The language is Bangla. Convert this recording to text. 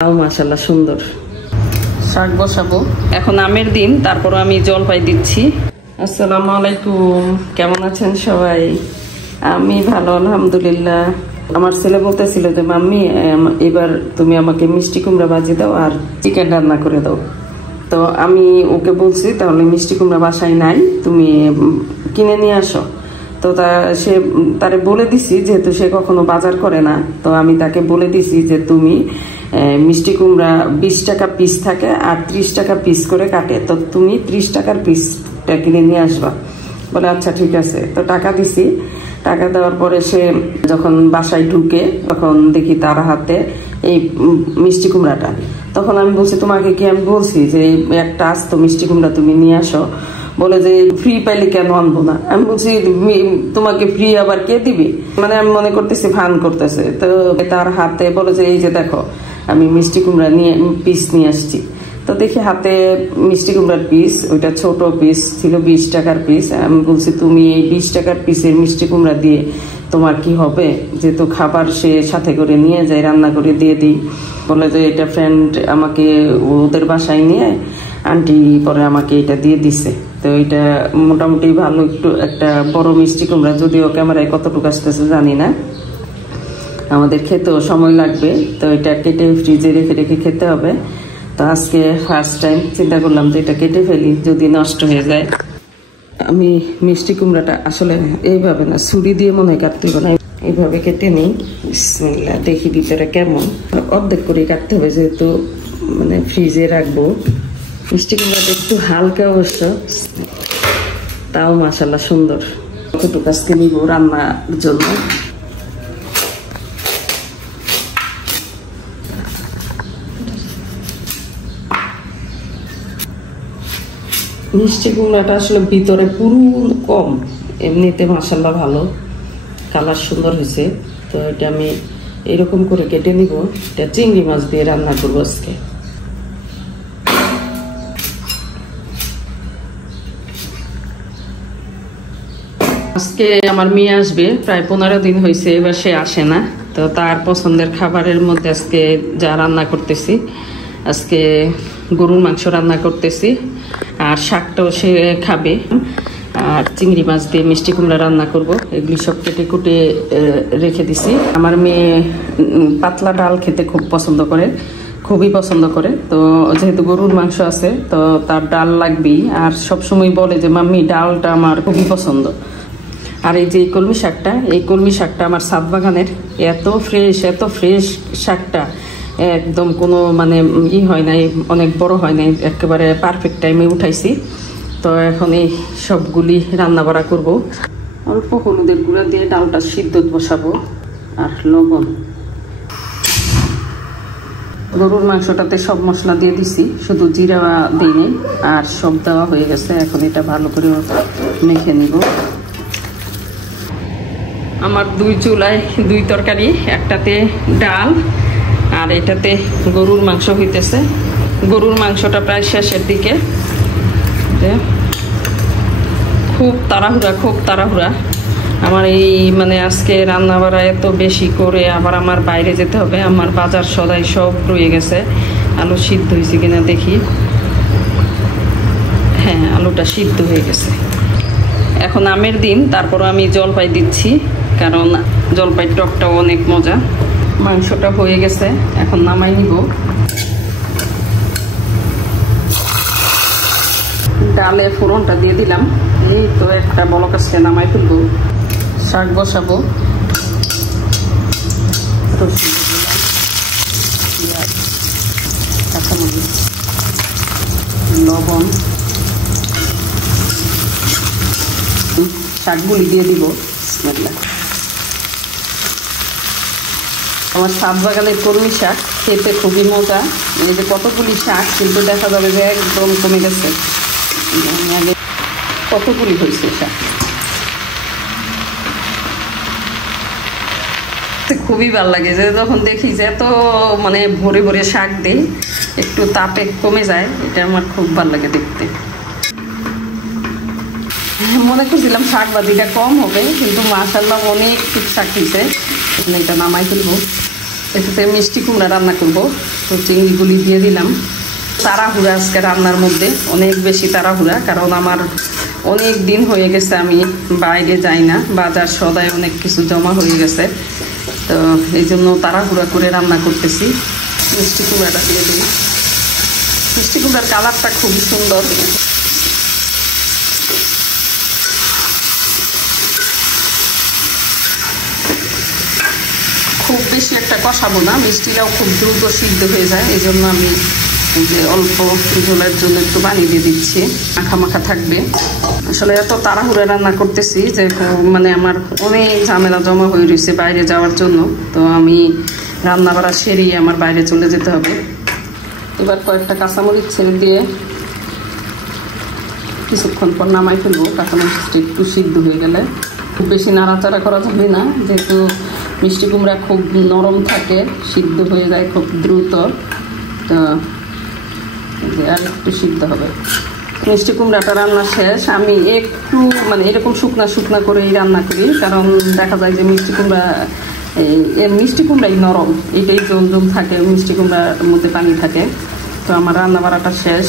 মাশাআল্লাহ সুন্দর। শাক বসাবো, এখন আমের দিন, তারপর আমি জলপাই দিচ্ছি। আসসালামু আলাইকুম, কেমন আছেন সবাই? আমি ভালো আলহামদুলিল্লাহ। আমার ছেলে বলতেছিল যে মাম্মি এবার তুমি আমাকে মিষ্টি কুমড়া ভাজি দাও আর চিকেন রান্না করে দাও। তো আমি ওকে বলছি তাহলে মিষ্টি কুমড়া বাসায় নাই, তুমি কিনে নিয়ে আসো। তো সে তারে বলে দিছি, যেহেতু সে কখনো বাজার করে না, তো আমি তাকে বলে দিছি যে তুমি মিষ্টি কুমড়া 20 টাকা পিস থাকে আর 30 টাকা পিস করে কাটে, তো তুমি 30 টাকার পিসটা কিনে নিয়ে আসবা। বলে আচ্ছা ঠিক আছে। তো টাকা দিছি। টাকা দেওয়ার পরে সে যখন বাসায় ঢুকে তখন দেখি তার হাতে এই মিষ্টি কুমড়াটা। তখন আমি বলছি তোমাকে কি আমি বলছি যে একটা আস্ত মিষ্টি কুমড়া তুমি নিয়ে আসো? বলে যে ফ্রি পাইলে কেন আনবো না। আমি বলছি তোমাকে ফ্রি আবার কে দিবি? মানে আমি মনে করতেছি ফান করতেছে। তো তার হাতে বলে যে এই যে দেখো আমি মিষ্টি কুমড়া পিস নিয়ে আসছি। তো দেখি হাতে মিষ্টি কুমড়ার পিস, ওইটা ছোট পিস ছিল, 20 টাকার পিস। আমি বলছি তুমি এই 20 টাকার পিসের মিষ্টি কুমড়া দিয়ে তোমার কি হবে? যেহেতু খাবার সে সাথে করে নিয়ে যায়, রান্না করে দিয়ে দিই। বলে যে এটা ফ্রেন্ড আমাকে ওদের বাসায় নিয়ে আন্টি পরে আমাকে এটা দিয়ে দিছে। তো এটা মোটামুটি ভালো, একটু একটা বড় মিষ্টি কুমড়া, যদিও ক্যামেরায় কতটুকু আসতেছে জানি না। আমাদের খেতেও সময় লাগবে, তো এটা কেটে ফ্রিজে রেখে রেখে খেতে হবে। তো আজকে ফার্স্ট টাইম চিন্তা করলাম যে এটা কেটে ফেলি, যদি নষ্ট হয়ে যায়। আমি মিষ্টি কুমড়াটা আসলে এইভাবে না, ছুরি দিয়ে মনে হয় কাটতে হবে না, এইভাবে কেটে নিই। বিসমিল্লাহ, দেখি ভিতরে কেমন। অর্ধেক করে কাটতে হবে যেহেতু মানে ফ্রিজে রাখবো। মিষ্টি কুমড়াটা একটু হালকা অবশ্য, তাও মাশাআল্লাহ সুন্দর। কতটুকু আজকে নিব রান্নার জন্য। মিষ্টি কুমড়াটা আসলে ভিতরে পুরু কম, এমনিতে মাশাআল্লাহ ভালো, কালার সুন্দর হয়েছে। তো এটা আমি এরকম করে কেটে নিব। এটা চিংড়ি মাছ দিয়ে রান্না করবো আজকে। আজকে আমার মেয়ে আসবে, প্রায় 15 দিন হয়েছে, এবার সে আসে না। তো তার পছন্দের খাবারের মধ্যে আজকে যা রান্না করতেছি, আজকে গরুর মাংস রান্না করতেছি, আর শাকটাও সে খাবে, আর চিংড়ি মাছ দিয়ে মিষ্টি কুমড়া রান্না করব। এগুলি সব কেটে কুটে রেখে দিছি। আমার মেয়ে পাতলা ডাল খেতে খুব পছন্দ করে, খুবই পছন্দ করে। তো যেহেতু গরুর মাংস আছে তো তার ডাল লাগবেই, আর সবসময় বলে যে মাম্মি ডালটা আমার খুবই পছন্দ। আর এই যে এই কলমি শাকটা আমার ছাদ বাগানের, এত ফ্রেশ শাকটা, একদম কোনো মানে হয় নাই, অনেক বড় হয় নাই, একেবারে পারফেক্ট টাইমে উঠাইছি। তো এখন এই সবগুলি রান্না বাড়া করবো। অল্প হলুদের গুঁড়া দিয়ে ডালটা সিদ্ধ বসাবো, আর লবণ। গরুর মাংসটাতে সব মশলা দিয়ে দিছি, শুধু জিরা দিইনি, আর সব দেওয়া হয়ে গেছে। এখন এটা ভালো করে মেখে নিব। আমার 2 চুলায় 2 তরকারি, একটাতে ডাল আর এটাতে গরুর মাংস হইতেছে। গরুর মাংসটা প্রায় শেষের দিকে। খুব তাড়াহুড়া আমার এই মানে আজকে রান্না বাড়া এত বেশি করে, আবার আমার বাইরে যেতে হবে, আমার বাজার সদাই সব রয়ে গেছে। আলু সিদ্ধ হয়েছে কিনা দেখি। হ্যাঁ, আলুটা সিদ্ধ হয়ে গেছে। এখন আমের দিন, তারপর আমি জলপাই দিচ্ছি, কারণ জলপাই টকটাও অনেক মজা। মাংসটা হয়ে গেছে, এখন নামাই নিব। ডালে ফোড়নটা দিয়ে দিলাম। এই তো একটা বলক আসছে, নামাই ফেলবো। শাক বসাবো, কাঁচামরিচ, লবণ, শাকগুলি দিয়ে দিব। আমার ছাদ বাগানের কলমি শাক খেতে খুবই মজা। এই যে কতগুলি শাক, কিন্তু দেখা যাবে যে একদম কমে গেছে। আগে কতগুলি হয়েছে শাক, খুবই ভালো লাগে। যে যখন দেখি যে এত মানে ভরে ভরে শাক দিই, একটু তাপে কমে যায়, এটা আমার খুব ভালো লাগে দেখতে। মনে করছিলাম শাক বাদিটা কম হবে, কিন্তু মাশাআল্লাহ অনেক ঠিক শাক হয়েছে। এটা নামাই ফেলবো। এটাতে মিষ্টি কুমড়া রান্না করব। তো চিংড়িগুলি দিয়ে দিলাম। তাড়াহুড়া আজকে রান্নার মধ্যে, অনেক বেশি তাড়াহুড়া, কারণ আমার অনেক দিন হয়ে গেছে আমি বাইরে যাই না, বাজার সদায় অনেক কিছু জমা হয়ে গেছে। তো এই জন্য তাড়াহুড়া করে রান্না করতেছি। মিষ্টি কুমড়াটা দিয়ে দিই। মিষ্টি কুমড়ার কালারটা খুবই সুন্দর। খুব বেশি একটা কষাবো না, মিষ্টিটাও খুব দ্রুত সিদ্ধ হয়ে যায়, এই জন্য আমি যে অল্প ঝোলের জন্য একটু পানি দিয়ে দিচ্ছি, মাখা মাখা থাকবে। আসলে এত তাড়াহুড়ো রান্না করতেছি যে মানে আমার অনেক ঝামেলা জমা হয়ে রয়েছে বাইরে যাওয়ার জন্য। তো আমি রান্না বাড়া সেরিয়ে আমার বাইরে চলে যেতে হবে। এবার কয়েকটা কাঁচামরিচ ছেড়ে দিয়ে কিছুক্ষণ পর নামাই ফেলবো। কাঁচামরিচটা একটু সিদ্ধ হয়ে গেলে, খুব বেশি নাড়াচাড়া করা যাবে না, যেহেতু মিষ্টি কুমড়া খুব নরম থাকে, সিদ্ধ হয়ে যায় খুব দ্রুত। তো আর একটু সিদ্ধ হবে। মিষ্টি কুমড়াটা রান্না শেষ। আমি একটু মানে এরকম শুকনা শুকনা করেই রান্না করি, কারণ দেখা যায় যে মিষ্টি কুমড়াই নরম, এটাই জল জল থাকে, মিষ্টি কুমড়ার মধ্যে পানি থাকে। তো আমার রান্না বাড়াটা শেষ।